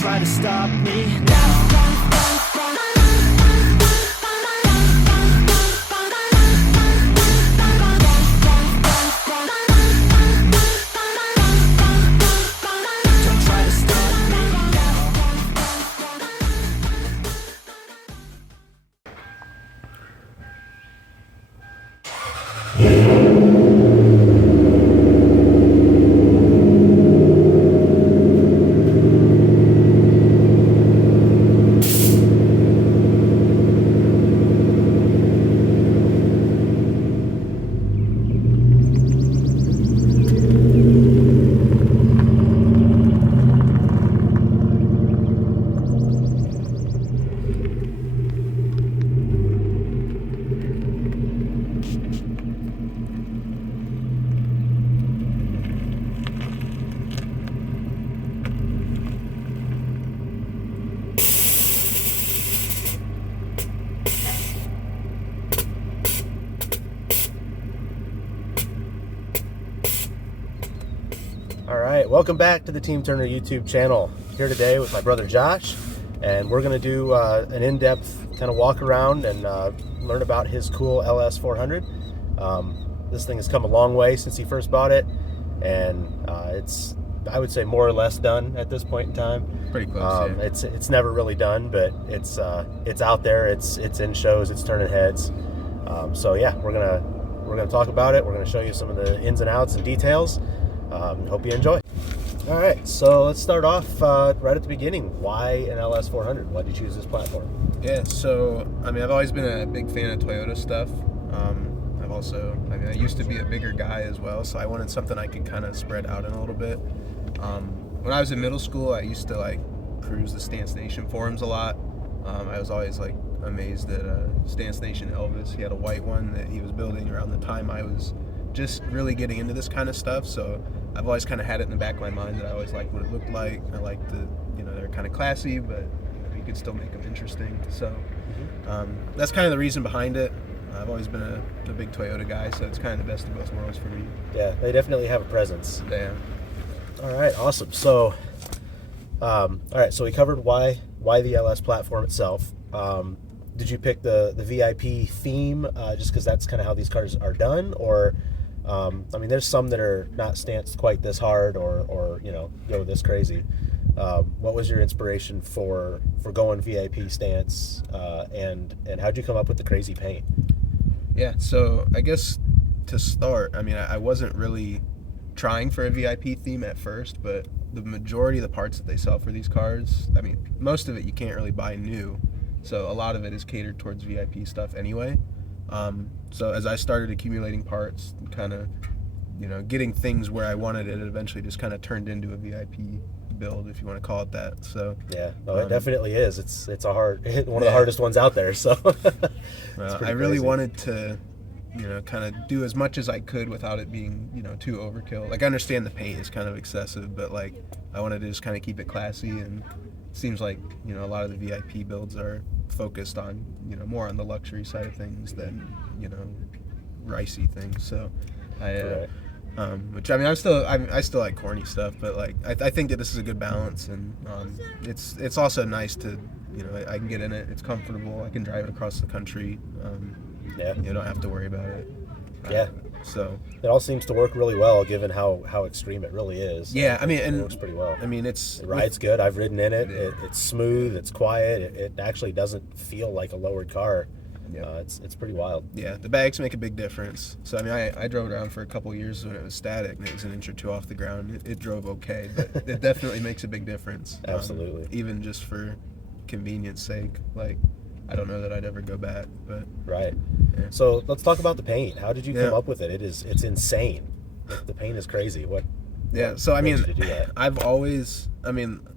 try to stop me now. Don't try to stop me now. Alright, welcome back to the Team Turner YouTube channel. Here today with my brother Josh, and we're going to do an in-depth kind of walk around and learn about his cool LS400. This thing has come a long way since he first bought it, and it's, I would say, more or less done at this point in time. Pretty close, yeah. It's never really done, but it's out there, it's in shows, it's turning heads. So yeah, we're gonna talk about it. We're gonna show you some of the ins and outs and details. Hope you enjoy. All right, so let's start off right at the beginning. Why an LS400? Why did you choose this platform? Yeah, so I mean, I've always been a big fan of Toyota stuff. I used to be a bigger guy as well, so I wanted something I could kind of spread out in a little bit. When I was in middle school, I used to like cruise the Stance Nation forums a lot. I was always like amazed at Stance Nation Elvis. He had a white one that he was building around the time I was just really getting into this kind of stuff, so I've always kind of had it in the back of my mind that I always liked what it looked like. I liked the, they're kind of classy, but you could still make them interesting. So that's kind of the reason behind it. I've always been a big Toyota guy, so it's kind of the best of both worlds for me. Yeah, they definitely have a presence. Yeah. All right, awesome. So, all right, so we covered why the LS platform itself. Did you pick the VIP theme just because that's kind of how these cars are done, or I mean, there's some that are not stanced quite this hard, or go this crazy. What was your inspiration for going VIP stance, and how'd you come up with the crazy paint? Yeah, so I guess to start, I mean, I wasn't really trying for a VIP theme at first, but the majority of the parts that they sell for these cars, I mean, most of it you can't really buy new, so a lot of it is catered towards VIP stuff anyway. So as I started accumulating parts, kind of, getting things where I wanted it, it eventually just kind of turned into a VIP build, if you want to call it that. So yeah, it definitely is. It's a hard one of the hardest ones out there. So I really wanted to, kind of do as much as I could without it being, too overkill. Like, I understand the paint is kind of excessive, but like I wanted to just kind of keep it classy, and it seems like a lot of the VIP builds are focused on more on the luxury side of things than ricey things. So which I mean, I still like corny stuff, but like I think that this is a good balance, and it's also nice to I can get in it, it's comfortable, I can drive it across the country. You don't have to worry about it. So it all seems to work really well, given how extreme it really is. Yeah, I mean, it works pretty well. I mean, it rides good. I've ridden in it. It's smooth. It's quiet. It actually doesn't feel like a lowered car. Yeah, it's pretty wild. Yeah, the bags make a big difference. So I mean, I drove it around for a couple years when it was static, and it was an inch or two off the ground. It drove okay, but it definitely makes a big difference. Absolutely. Even just for convenience sake, like, I don't know that I'd ever go back, but right. Yeah. So let's talk about the paint. How did you come up with it? It's insane. The paint is crazy. So I mean, I've always,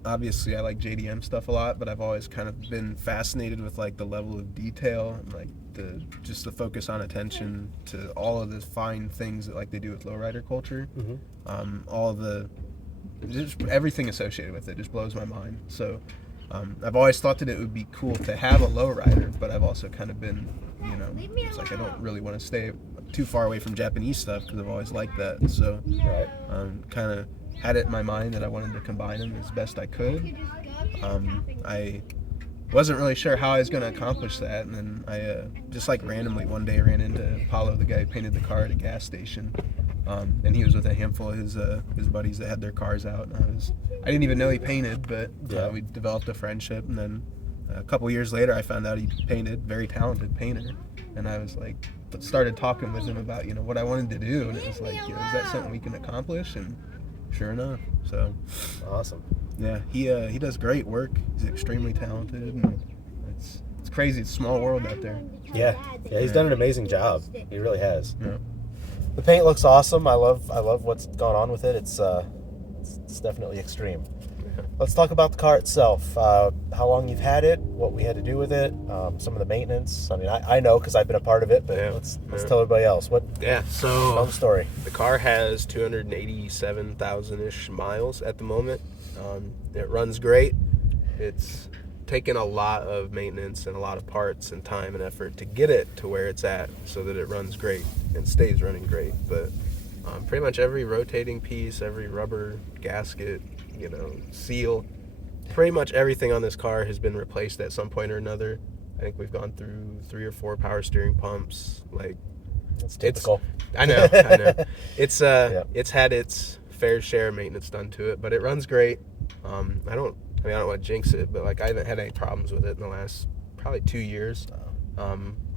obviously I like JDM stuff a lot, but I've always kind of been fascinated with like the level of detail and like the focus on attention to all of the fine things that like they do with lowrider culture. All of just everything associated with it just blows my mind. So I've always thought that it would be cool to have a lowrider, but I've also kind of been, it's like I don't really want to stay too far away from Japanese stuff because I've always liked that. So kind of had it in my mind that I wanted to combine them as best I could. I wasn't really sure how I was going to accomplish that, and then I just like randomly one day ran into Paulo, the guy who painted the car at a gas station, and he was with a handful of his buddies that had their cars out. And I didn't even know he painted, but we developed a friendship, and then a couple years later I found out he painted, very talented painter, and I was like, started talking with him about what I wanted to do, and it was like, is that something we can accomplish? And sure enough, so awesome. Yeah, he does great work. He's extremely talented, and it's crazy. It's a small world out there. Yeah, he's done an amazing job. He really has. Yeah. The paint looks awesome. I love what's gone on with it. It's definitely extreme. Let's talk about the car itself. How long you've had it, what we had to do with it, some of the maintenance. I mean, I know because I've been a part of it, but let's tell everybody else. So tell the story. The car has 287,000-ish miles at the moment. It runs great. It's taken a lot of maintenance and a lot of parts and time and effort to get it to where it's at so that it runs great and stays running great. But pretty much every rotating piece, every rubber gasket, seal, pretty much everything on this car has been replaced at some point or another. I think we've gone through 3 or 4 power steering pumps. Like, it's typical. I know. It's it's had its fair share of maintenance done to it, but it runs great. I don't want to jinx it, but like I haven't had any problems with it in the last probably 2 years.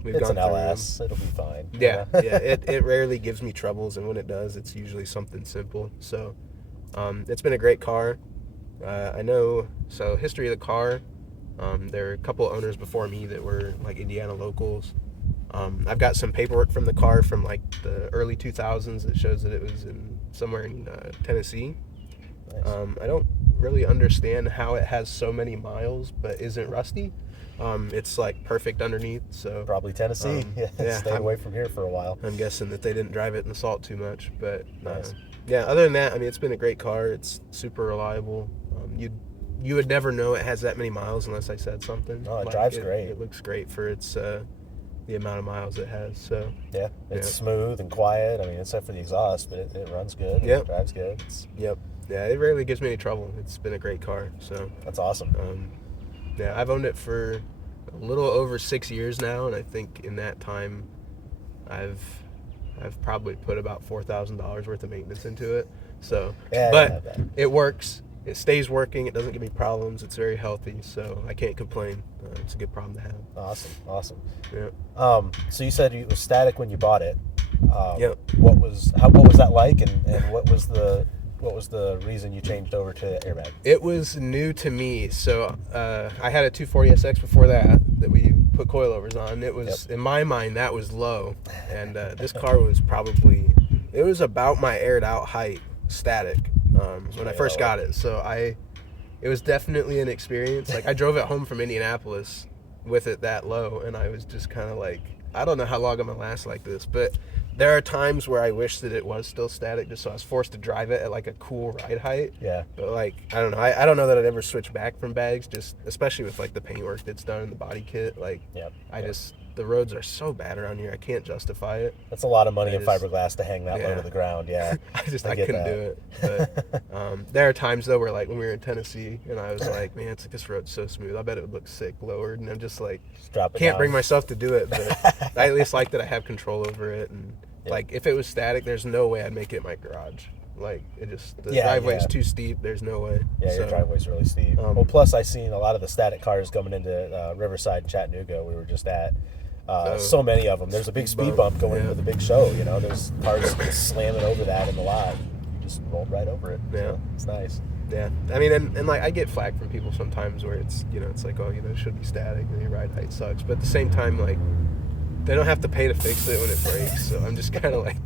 It's an LS. It'll be fine. Yeah. It rarely gives me troubles, and when it does, it's usually something simple. So it's been a great car. I know. So history of the car. There are a couple owners before me that were like Indiana locals. I've got some paperwork from the car from like the early 2000s that shows that it was somewhere in Tennessee. Nice. I don't really understand how it has so many miles but isn't rusty. It's like perfect underneath, so probably Tennessee. Stay away from here for a while. I'm guessing that they didn't drive it in the salt too much, but nice. Other than that, I mean, it's been a great car. It's super reliable. You would never know it has that many miles unless I said something. Oh, it drives great. It looks great for its the amount of miles it has. So it's smooth and quiet. I mean, except for the exhaust, but it runs good. Yep. It drives good. Yeah, it rarely gives me any trouble. It's been a great car. So that's awesome. I've owned it for a little over 6 years now, and I think in that time, I've probably put about $4,000 worth of maintenance into it. So, but it works. It stays working. It doesn't give me problems. It's very healthy, so I can't complain. It's a good problem to have. Awesome. Yeah. So you said it was static when you bought it. Yep. What was that like, and what was the reason you changed over to airbag? It was new to me. So I had a 240SX before that we put coilovers on. It was in my mind that was low, and this car was it was about my aired out height static when I first got it. So it was definitely an experience. Like I drove it home from Indianapolis with it that low, and I was just kind of like, I don't know how long I'm gonna last like this, but there are times where I wish that it was still static, just so I was forced to drive it at like a cool ride height. Yeah. But like, I don't know. I don't know that I'd ever switch back from bags, just especially with like the paintwork that's done in the body kit. Like, the roads are so bad around here. I can't justify it. That's a lot of money in fiberglass to hang that low to the ground. Yeah. I couldn't do it. But there are times though where like when we were in Tennessee and I was like, man, it's like this road's so smooth. I bet it would look sick lowered. And I'm just like, can't bring myself to do it. But I at least like that I have control over it. And like if it was static, there's no way I'd make it in my garage. Like the driveway is too steep. There's no way. Yeah, your driveway's really steep. Well, plus I seen a lot of the static cars coming into Riverside and Chattanooga. We were just at. So many of them. There's a big speed bump going into the big show. There's cars just slamming over that in the lot. You just rolled right over it. Yeah, so it's nice. Yeah, I mean, and like I get flack from people sometimes where it's it's like, oh, it should be static and your ride height sucks. But at the same time, like they don't have to pay to fix it when it breaks. So I'm just kind of like,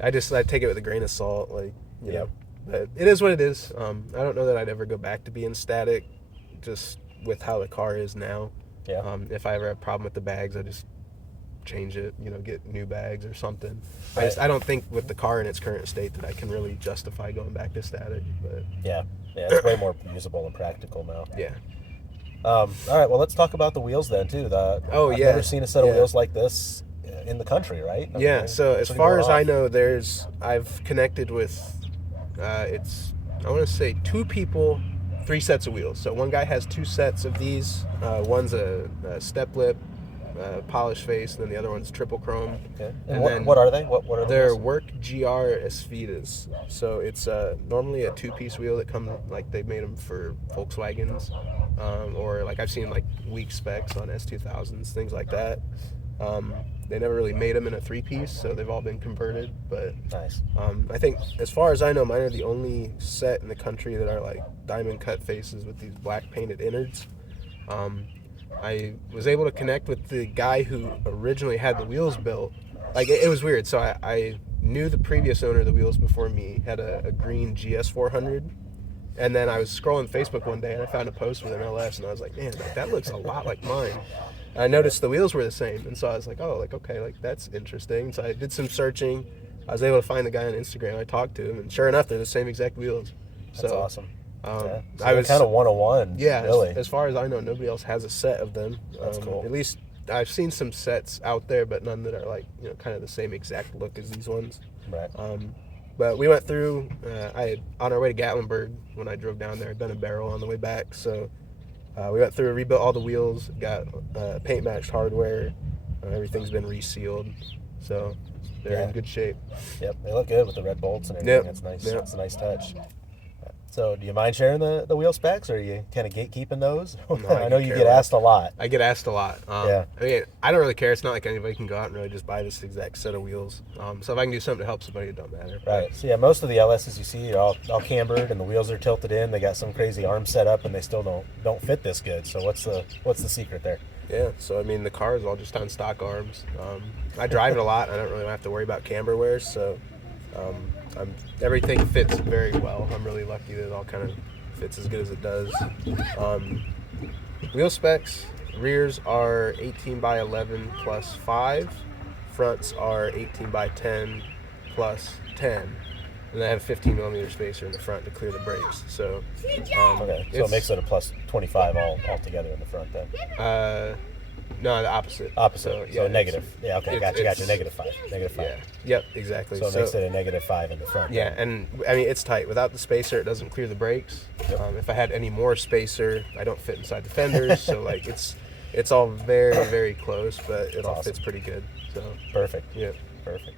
I take it with a grain of salt. Like you know, but it is what it is. I don't know that I'd ever go back to being static, just with how the car is now. Yeah. If I ever have a problem with the bags, I just change it, get new bags or something. Right. I don't think with the car in its current state that I can really justify going back to static. But yeah, it's way more usable and practical now. Yeah. All right, well, let's talk about the wheels then too. I've never seen a set of wheels like this in the country, right? So as far as I know, I've connected with I want to say 2 people 3 sets of wheels. So one guy has 2 sets of these. One's a step lip, polished face, and then the other one's triple chrome. Okay. And what are they? What are they're those? Work GR Esfidas. So it's normally a 2-piece wheel that comes, like they made them for Volkswagens, or like I've seen like weak specs on S2000s, things like that. They never really made them in a 3-piece, so they've all been converted. But Nice. I think, as far as I know, mine are the only set in the country that are like diamond cut faces with these black painted innards. I was able to connect with the guy who originally had the wheels built. Like, it was weird. So I knew the previous owner of the wheels before me had a green GS400. And then I was scrolling Facebook one day and I found a post with an LS, and I was like, man, that looks a lot like mine. And I noticed the wheels were the same, and so I was like, oh, like, okay, like that's interesting. So I did some searching. I was able to find the guy on Instagram. I talked to him, and sure enough, they're the same exact wheels. That's awesome. So I was kind of 101. Yeah, really. As far as I know, nobody else has a set of them. That's cool. At least I've seen some sets out there, but none that are like, kind of the same exact look as these ones. Right. But we went through. On our way to Gatlinburg, when I drove down there, I'd done a barrel on the way back, so. We went through, rebuilt all the wheels, got paint matched hardware. Everything's been resealed, so they're in good shape. Yep, they look good with the red bolts and everything. Yep. It's nice. Yep. It's a nice touch. So, do you mind sharing the wheel specs, or are you kind of gatekeeping those? No, I know you get asked a lot. I get asked a lot. Yeah. I mean, I don't really care. It's not like anybody can go out and really just buy this exact set of wheels. So if I can do something to help somebody, it don't matter. Right. So yeah, most of the LSs you see are all cambered, and the wheels are tilted in. They got some crazy arm set up, and they still don't fit this good. So what's the secret there? Yeah. So I mean, the car is all just on stock arms. I drive it a lot. I don't really have to worry about camber wears. So everything fits very well. I'm really lucky that it all kind of fits as good as it does. Wheel specs: rears are 18 by 11 plus 5. Fronts are 18 by 10 plus 10. And I have a 15 millimeter spacer in the front to clear the brakes. So Okay. So it makes it a plus 25 all together in the front then. No, the opposite. So negative. Yeah. Okay. Gotcha. Negative 5. Negative 5. Yeah. Yep. Exactly. So it makes it a negative 5 in the front. Yeah, and I mean, it's tight. Without the spacer, it doesn't clear the brakes. Yep. If I had any more spacer, I don't fit inside the fenders. So like it's all very, very close, but it all fits pretty good. So Perfect. yeah. Perfect.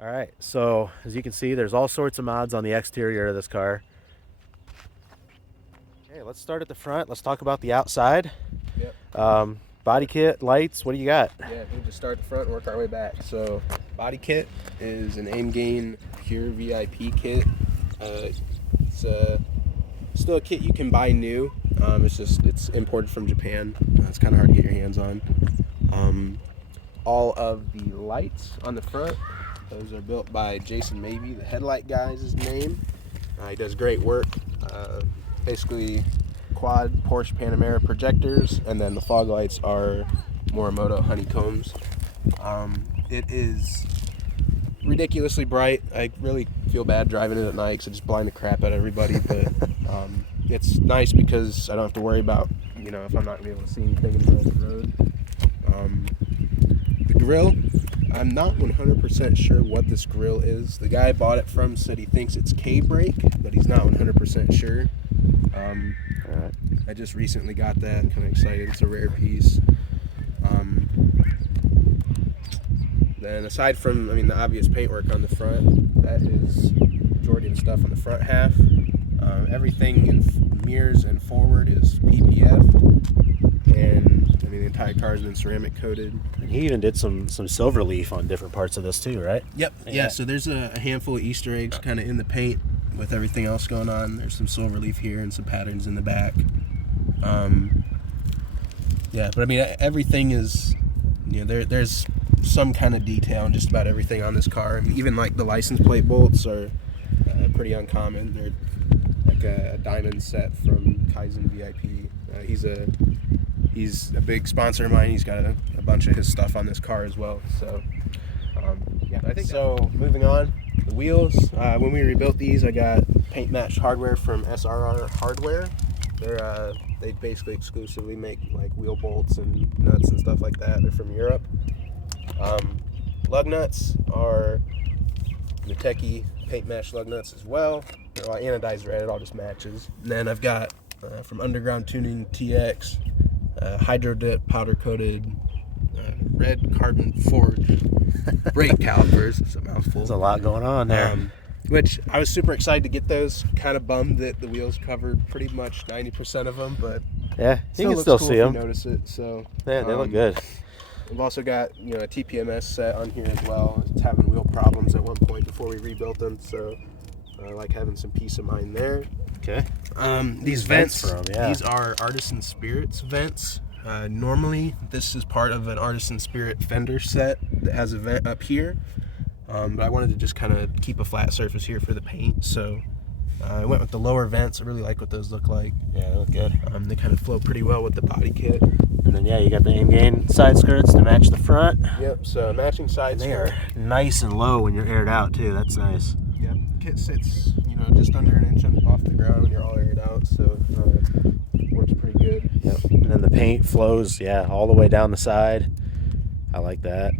All right. So as you can see, there's all sorts of mods on the exterior of this car. Okay, let's start at the front. Let's talk about the outside. Yep. Body kit, lights. What do you got? Yeah, we'll just start at the front and work our way back. So, body kit is an Aim Gain Pure VIP kit. It's still a kit you can buy new. It's imported from Japan. It's kind of hard to get your hands on. All of the lights on the front, those are built by Jason Mabey. The headlight guy is his name. He does great work. Basically, quad Porsche Panamera projectors, and then the fog lights are Morimoto honeycombs. It is ridiculously bright. I really feel bad driving it at night because it just blind the crap out of everybody, but it's nice because I don't have to worry about, if I'm not going to be able to see anything in the middle of the road. The grill, I'm not 100% sure what this grill is. The guy I bought it from said he thinks it's K-brake, but he's not 100% sure. I just recently got that. I'm kind of excited. It's a rare piece. Then aside from, the obvious paintwork on the front, that is the majority of the stuff on the front half. Everything in mirrors and forward is PPF, and the entire car has been ceramic coated. And he even did some silver leaf on different parts of this too, right? Yep. Yeah. So there's a handful of Easter eggs kind of in the paint with everything else going on. There's some silver leaf here and some patterns in the back. But everything is, there's some kind of detail in just about everything on this car. Even like the license plate bolts are pretty uncommon. They're like a diamond set from Kaizen VIP. He's a big sponsor of mine. He's got a bunch of his stuff on this car as well. So I think so. Moving on, the wheels. When we rebuilt these, I got paint matched hardware from SRR Hardware. They basically exclusively make like wheel bolts and nuts and stuff like that. They're from Europe. Lug nuts are Miteki paint matched lug nuts as well. anodized red. It all just matches. And then I've got from Underground Tuning TX, hydro dip powder coated red carbon forged brake calipers. It's a mouthful. There's a lot going on there. Which I was super excited to get those. Kind of bummed that the wheels covered pretty much 90% of them, but yeah, you can looks still cool see if you them. notice it. So Yeah, they look good. We've also got a TPMS set on here as well. It's having wheel problems at one point before we rebuilt them, so I like having some peace of mind there. Okay. These vents, from, yeah. These are Artisan Spirits vents. Normally, this is part of an Artisan Spirit fender set that has a vent up here, but I wanted to just kind of keep a flat surface here for the paint, so I went with the lower vents. I really like what those look like. Yeah, they look good. They kind of flow pretty well with the body kit. And then, yeah, you got the aim gain side skirts to match the front. Yep, so matching sides. They are nice and low when you're aired out, too. That's nice. Yep, kit sits, just under an inch off the ground when you're all aired out, so it works pretty good. Yep. And then the paint flows, yeah, all the way down the side. I like that.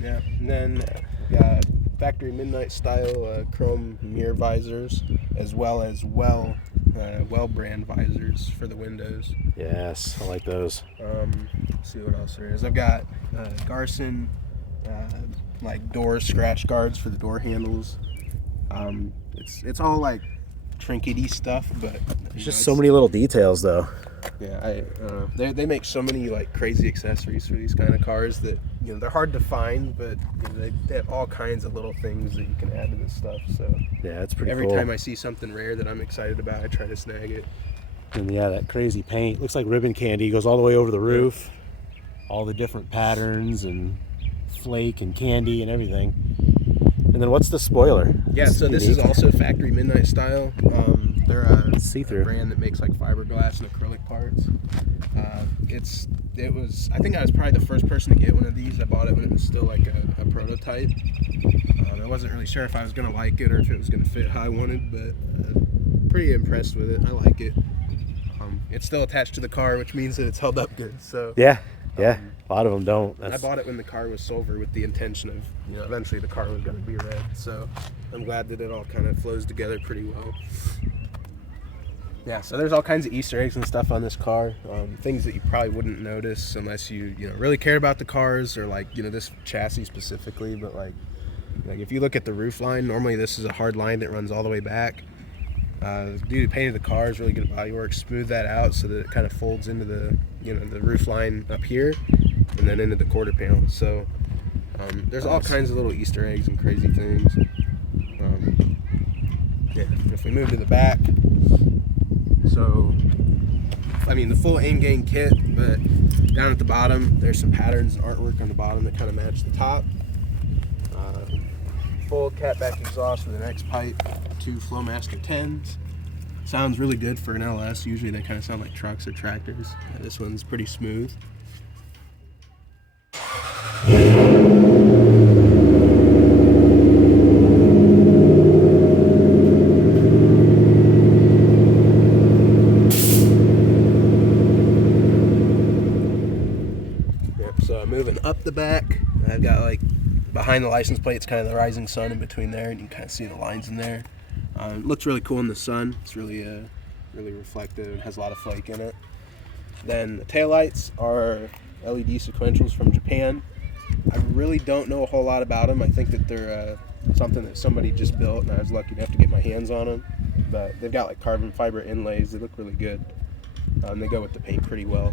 Yeah, and then we got factory midnight style chrome mirror visors, as well as well brand visors for the windows. Yes, I like those. Let's see what else there is. I've got Garson like door scratch guards for the door handles. It's all like trinkety stuff, but There's just so many little details, though. Yeah, they make so many like crazy accessories for these kind of cars that they're hard to find, but they have all kinds of little things that you can add to this stuff. So Yeah, it's pretty every cool. time I see something rare that I'm excited about, I try to snag it. And yeah, that crazy paint looks like ribbon candy. Goes all the way over the roof. All the different patterns and flake and candy and everything. And then what's the spoiler? Yeah, so this is also factory midnight style. They're a See-through brand that makes like fiberglass and acrylic parts. I think I was probably the first person to get one of these. I bought it when it was still like a prototype. I wasn't really sure if I was gonna like it or if it was gonna fit how I wanted, but pretty impressed with it. I like it. It's still attached to the car, which means that it's held up good. So Yeah, a lot of them don't. I bought it when the car was silver with the intention of, eventually the car was going to be red. So I'm glad that it all kind of flows together pretty well. Yeah, so there's all kinds of Easter eggs and stuff on this car. Things that you probably wouldn't notice unless you really cared about the cars or like this chassis specifically. But like if you look at the roof line, normally this is a hard line that runs all the way back. The dude who painted the car is really good at body work. Smooth that out so that it kind of folds into the the roof line up here and then into the quarter panel. So there's all kinds of little Easter eggs and crazy things. Yeah, if we move to the back, so the full aim gain kit, but down at the bottom there's some patterns and artwork on the bottom that kind of match the top. Full catback exhaust with an X pipe, 2 Flowmaster 10s. Sounds really good for an LS. Usually they kind of sound like trucks or tractors. This one's pretty smooth. Yep, so moving up the back, I've got like behind the license plate, it's kind of the rising sun in between there, and you can kind of see the lines in there. It looks really cool in the sun. It's really reflective. It has a lot of flake in it. Then the taillights are LED sequentials from Japan. I really don't know a whole lot about them. I think that they're something that somebody just built, and I was lucky enough to get my hands on them. But they've got like carbon fiber inlays. They look really good. They go with the paint pretty well.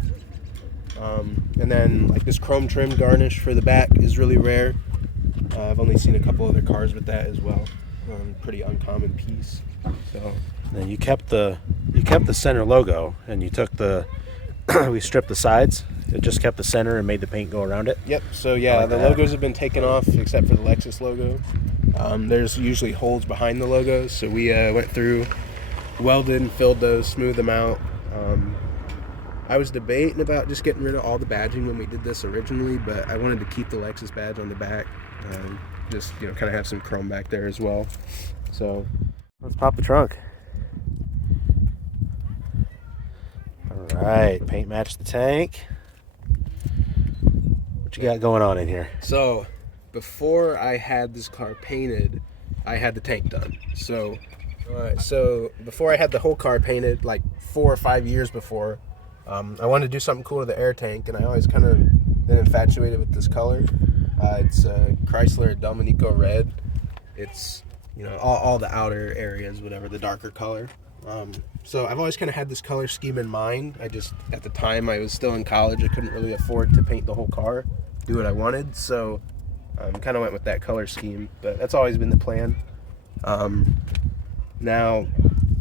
And then like this chrome trim garnish for the back is really rare. I've only seen a couple other cars with that as well. Pretty uncommon piece. So then you kept the center logo, and you took we stripped the sides. It just kept the center and made the paint go around it. Yep. So yeah, like the that. logos have been taken off except for the Lexus logo. There's usually holes behind the logos, so we went through, welded and filled those, smoothed them out. I was debating about just getting rid of all the badging when we did this originally, but I wanted to keep the Lexus badge on the back. Just kind of have some chrome back there as well. So let's pop the trunk. All right, paint match the tank. What you got going on in here? So before I had this car painted, I had the tank done. So All right, so before I had the whole car painted, like 4 or 5 years before, I wanted to do something cool to the air tank, and I always kind of been infatuated with this color. It's Chrysler Delmonico Red. It's, you know, all the outer areas, whatever, the darker color. So I've always kind of had this color scheme in mind. I just, at the time I was still in college, I couldn't really afford to paint the whole car, do what I wanted, so kind of went with that color scheme, but that's always been the plan. Now,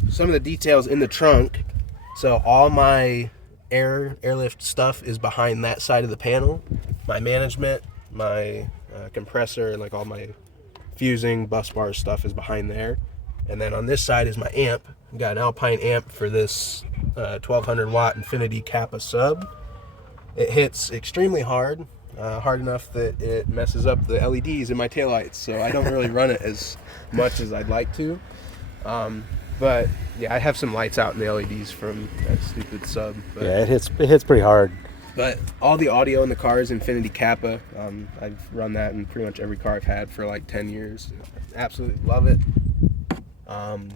some of the details in the trunk, so all my airlift stuff is behind that side of the panel. My management, my compressor, and like all my fusing, bus bar stuff is behind there. And then on this side is my amp. I've got an Alpine amp for this 1200 watt Infinity Kappa sub. It hits extremely hard, hard enough that it messes up the LEDs in my taillights, so I don't really run it as much as I'd like to. But yeah, I have some lights out in the LEDs from that stupid sub. But, yeah, it hits pretty hard. But all the audio in the car is Infinity Kappa. I've run that in pretty much every car I've had for like 10 years. Absolutely love it.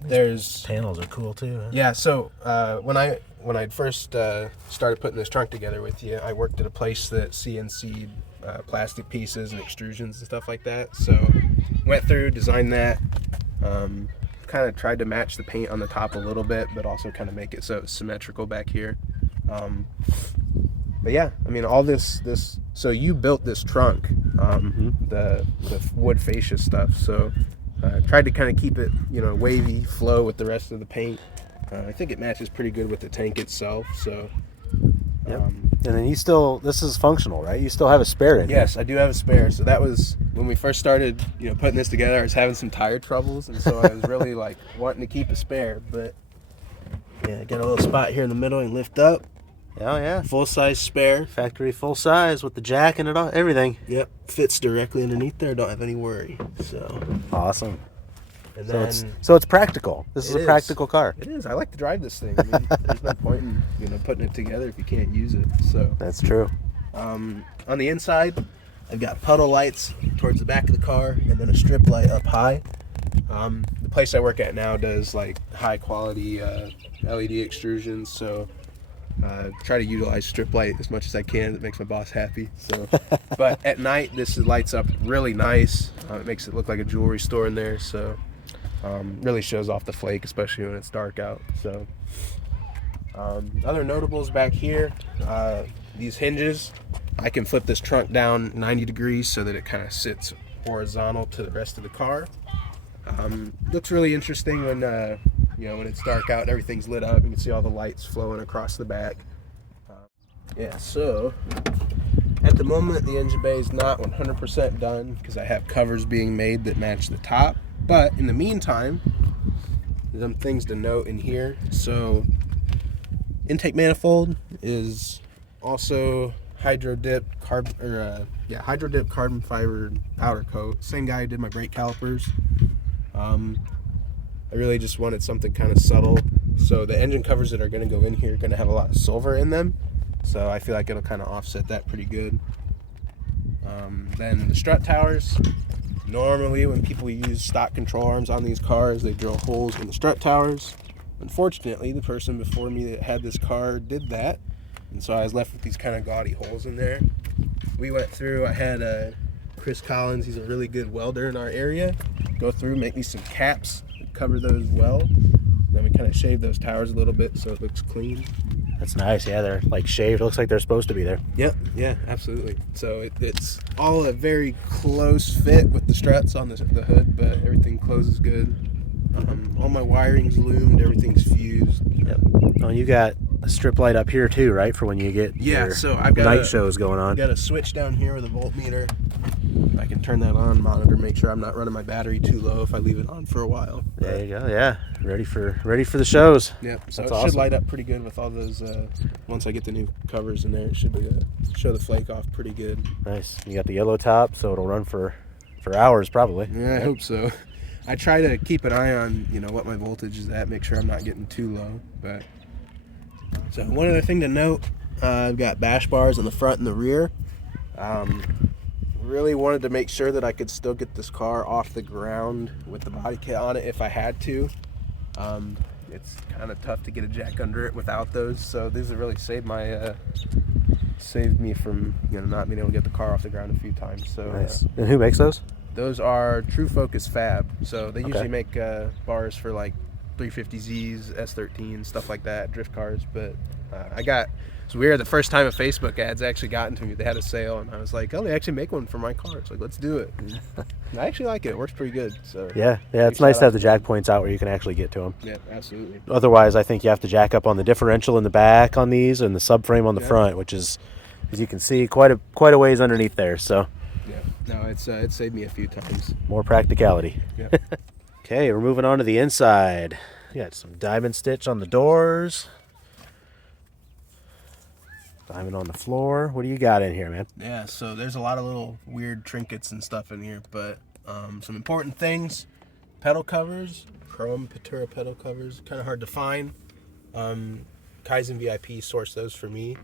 There's Panels are cool too. Huh? Yeah, so when I first started putting this trunk together with you, I worked at a place that CNC'd plastic pieces and extrusions and stuff like that. So went through, designed that, kind of tried to match the paint on the top a little bit, but also kind of make it so it's symmetrical back here. But yeah, I mean, all this. So you built this trunk, the wood fascia stuff. So tried to kind of keep it, you know, wavy flow with the rest of the paint. I think it matches pretty good with the tank itself. So. Yep. And then this is functional, right? You still have a spare in here. Yes, I do have a spare. So that was when we first started, you know, putting this together. I was having some tire troubles, and so I was really like wanting to keep a spare. But yeah, I got a little spot here in the middle and lift up. Oh yeah, Full size spare. factory full size with the jack and it all, everything. Yep, fits directly underneath there. Don't have any worry. So Awesome. and So then it's practical. This is It a is. practical car. it is. I like to drive this thing. I mean, there's no point in, you know, putting it together if you can't use it. So That's true. on the inside, I've got puddle lights towards the back of the car, and then a strip light up high. The place I work at now does like high quality LED extrusions, so try to utilize strip light as much as I can. It makes my boss happy. So, but at night this lights up really nice. It makes it look like a jewelry store in there. So, really shows off the flake, especially when it's dark out. So, other notables back here. These hinges, I can flip this trunk down 90 degrees so that it kind of sits horizontal to the rest of the car. Looks really interesting when you know, when it's dark out and everything's lit up. You can see all the lights flowing across the back. Yeah, so at the moment the engine bay is not 100% done because I have covers being made that match the top. But in the meantime, there's some things to note in here. So intake manifold is also hydro dipped carbon fiber powder coat. Same guy who did my brake calipers. I really just wanted something kind of subtle. So the engine covers that are going to go in here are going to have a lot of silver in them. So I feel like it'll kind of offset that pretty good. Then the strut towers. Normally when people use stock control arms on these cars, they drill holes in the strut towers. Unfortunately, the person before me that had this car did that. And so I was left with these kind of gaudy holes in there. We went through, I had Chris Collins, he's a really good welder in our area, go through, make me some caps, cover those well. Then we kind of shave those towers a little bit so it looks clean. That's nice. Yeah, they're like shaved. Looks like they're supposed to be there. Yep, yeah, absolutely. So it's all a very close fit with the struts on the hood, but everything closes good. All my wiring's loomed, everything's fused. Yep. Oh, you got a strip light up here too, right? For when you get Yeah, your so I've got night shows going on. I've got a switch down here with a voltmeter. I can turn that on, monitor, make sure I'm not running my battery too low if I leave it on for a while. There you go. Yeah, ready for the shows. Yep. So That's it awesome. should light up pretty good with all those. Once I get the new covers in there, it should show the flake off pretty good. Nice. You got the yellow top, so it'll run for hours probably. Yeah, I hope so. I try to keep an eye on, you know, what my voltage is at, make sure I'm not getting too low. But so one other thing to note, I've got bash bars in the front and the rear. Really wanted to make sure that I could still get this car off the ground with the body kit on it if I had to. It's kind of tough to get a jack under it without those, so these have really saved me from not being able to get the car off the ground a few times. So Nice. And who makes those? those are True Focus Fab. So they usually make bars for like 350Zs, S13, stuff like that, drift cars. But it's weird. The first time a Facebook ad's actually gotten to me, they had a sale, and I was like, oh, they actually make one for my car. It's like, let's do it. And I actually like it. It works pretty good. So Yeah, it's nice to have the jack points out where you can actually get to them. Yeah, absolutely. Otherwise, I think you have to jack up on the differential in the back on these and the subframe on the front, which is, as you can see, quite a ways underneath there. So yeah, no, it's saved me a few times. more practicality. Yeah. Okay, we're moving on to the inside. You got some diamond stitch on the doors. Diamond on the floor. What do you got in here, man? Yeah, so there's a lot of little weird trinkets and stuff in here, but some important things. Pedal covers, chrome Patura pedal covers, kind of hard to find. Kaizen VIP sourced those for me.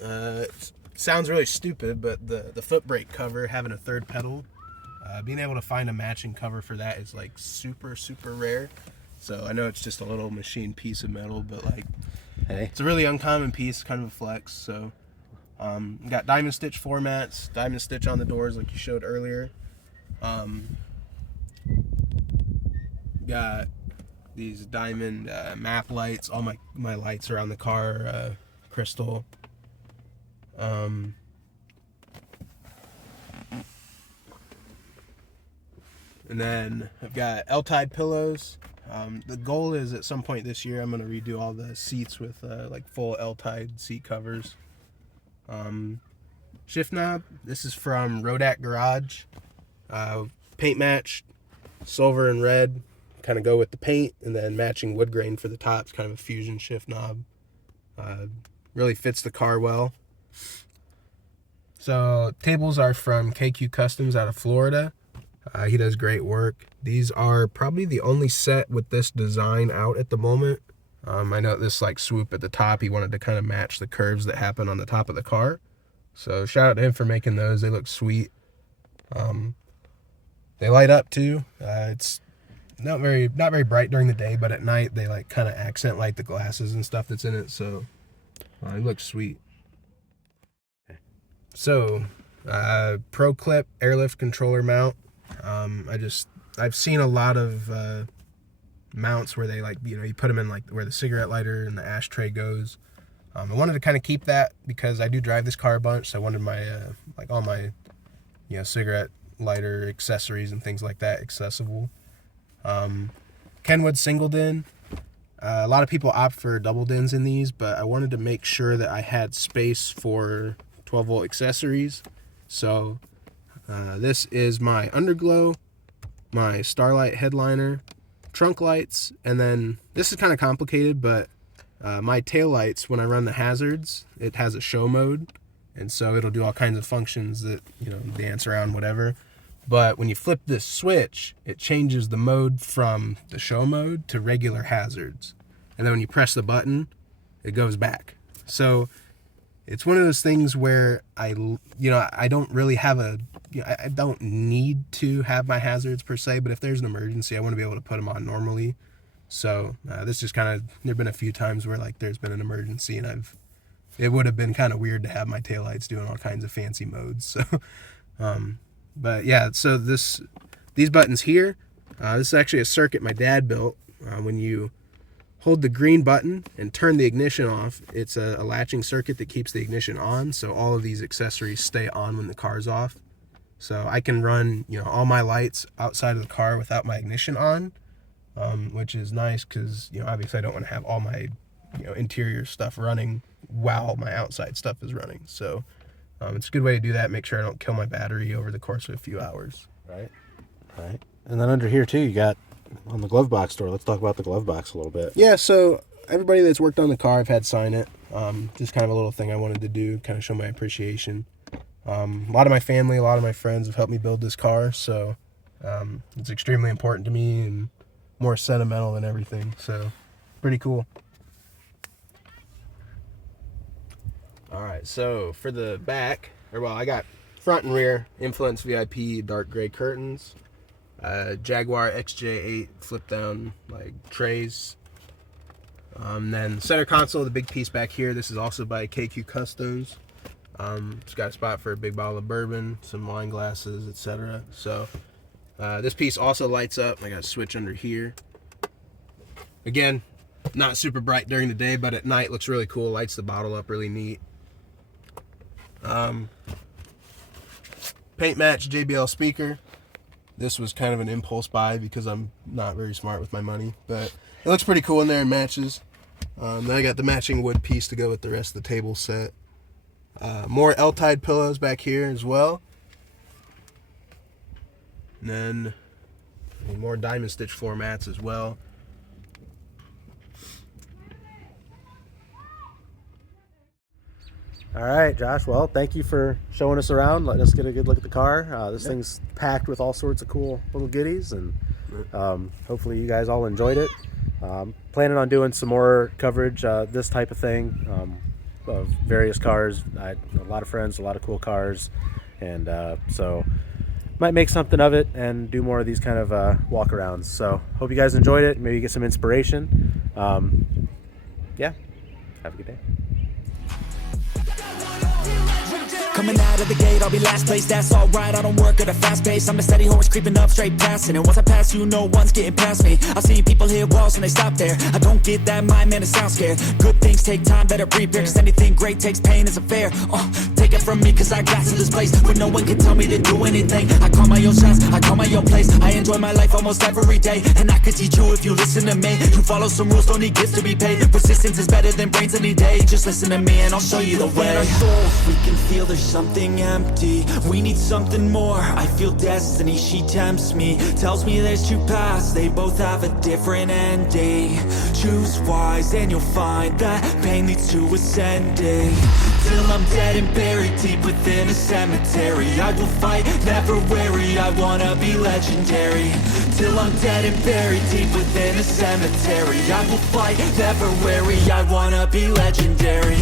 It sounds really stupid, but the foot brake cover, having a third pedal, being able to find a matching cover for that is like super, super rare. So I know it's just a little machine piece of metal, but like, Hey, it's a really uncommon piece, kind of a flex. So, got diamond stitch formats, diamond stitch on the doors, like you showed earlier. Got these diamond map lights. All my lights around the car, crystal. And then I've got L-Tide pillows. The goal is at some point this year I'm going to redo all the seats with like full L-Tide seat covers. Shift knob. This is from Rodak Garage. Paint matched, silver and red. Kind of go with the paint, and then matching wood grain for the tops. Kind of a fusion shift knob. Really fits the car well. So tables are from KQ Customs out of Florida. He does great work. These are probably the only set with this design out at the moment. I know this like swoop at the top, he wanted to kind of match the curves that happen on the top of the car. So shout out to him for making those. They look sweet. They light up too. It's not very bright during the day, but at night they like kind of accent light the glasses and stuff that's in it. So it looks sweet. So Pro Clip airlift controller mount. I've seen a lot of mounts where they like, you put them in like where the cigarette lighter and the ashtray goes. I wanted to kind of keep that because I do drive this car a bunch, so I wanted my like all my cigarette lighter accessories and things like that accessible. Kenwood single din. A lot of people opt for double dins in these, but I wanted to make sure that I had space for 12-volt accessories. So this is my underglow, my starlight headliner, trunk lights, and then this is kind of complicated, but my tail lights, when I run the hazards, it has a show mode, and so it'll do all kinds of functions that dance around, whatever. But when you flip this switch, it changes the mode from the show mode to regular hazards, and then when you press the button, it goes back. So it's one of those things where I don't really have I don't need to have my hazards per se, but if there's an emergency, I want to be able to put them on normally. So this just there've been a few times where like there's been an emergency and it would have been kind of weird to have my taillights doing all kinds of fancy modes. So, but yeah, so these buttons here, this is actually a circuit my dad built. When you hold the green button and turn the ignition off, it's a latching circuit that keeps the ignition on, so all of these accessories stay on when the car's off. So I can run all my lights outside of the car without my ignition on, which is nice because obviously I don't want to have all my interior stuff running while my outside stuff is running. So it's a good way to do that, make sure I don't kill my battery over the course of a few hours. Right. And then under here too, you got on the glove box door. Let's talk about the glove box a little bit. Yeah, so everybody that's worked on the car, I've had sign it. Just kind of a little thing I wanted to do, kind of show my appreciation. A lot of my family, a lot of my friends have helped me build this car, so it's extremely important to me and more sentimental than everything. So pretty cool. All right, so for the back, I got front and rear Influence VIP dark gray curtains. Jaguar XJ8 flip down like trays. Then center console, the big piece back here. This is also by KQ Customs. It's got a spot for a big bottle of bourbon, some wine glasses, etc. So this piece also lights up. I got a switch under here. Again, not super bright during the day, but at night looks really cool. Lights the bottle up really neat. Paint match JBL speaker. This was kind of an impulse buy because I'm not very smart with my money, but it looks pretty cool in there and matches. Then I got the matching wood piece to go with the rest of the table set. More L-Tide pillows back here as well. And then more diamond stitch floor mats as well. All right, Josh. Well, thank you for showing us around, letting us get a good look at the car. This thing's packed with all sorts of cool little goodies, and hopefully you guys all enjoyed it. Planning on doing some more coverage, this type of thing, of various cars. I had a lot of friends, a lot of cool cars, and so might make something of it and do more of these kind of walk-arounds. So hope you guys enjoyed it. Maybe get some inspiration. Yeah, have a good day. Coming out of the gate, I'll be last place, that's alright. I don't work at a fast pace, I'm a steady horse creeping up, straight passing. And once I pass you, no one's getting past me. I've seen people hit walls and they stop there. I don't get that mind, man, it sounds scared. Good things take time, better prepare, cause anything great takes pain, it's a fair. Take it from me, cause I got to this place where no one can tell me to do anything. I call my own shots, I call my own place. I enjoy my life almost every day, and I could teach you if you listen to me. You follow some rules, don't need gifts to be paid. Persistence is better than brains any day. Just listen to me and I'll show you the way. When our souls, we can feel there's something empty. We need something more. I feel destiny, she tempts me. Tells me there's two paths, they both have a different ending. Choose wise and you'll find that pain leads to ascending. Till I'm dead and buried deep within a cemetery, I will fight, never weary, I wanna be legendary. Till I'm dead and buried deep within a cemetery, I will fight, never weary, I wanna be legendary.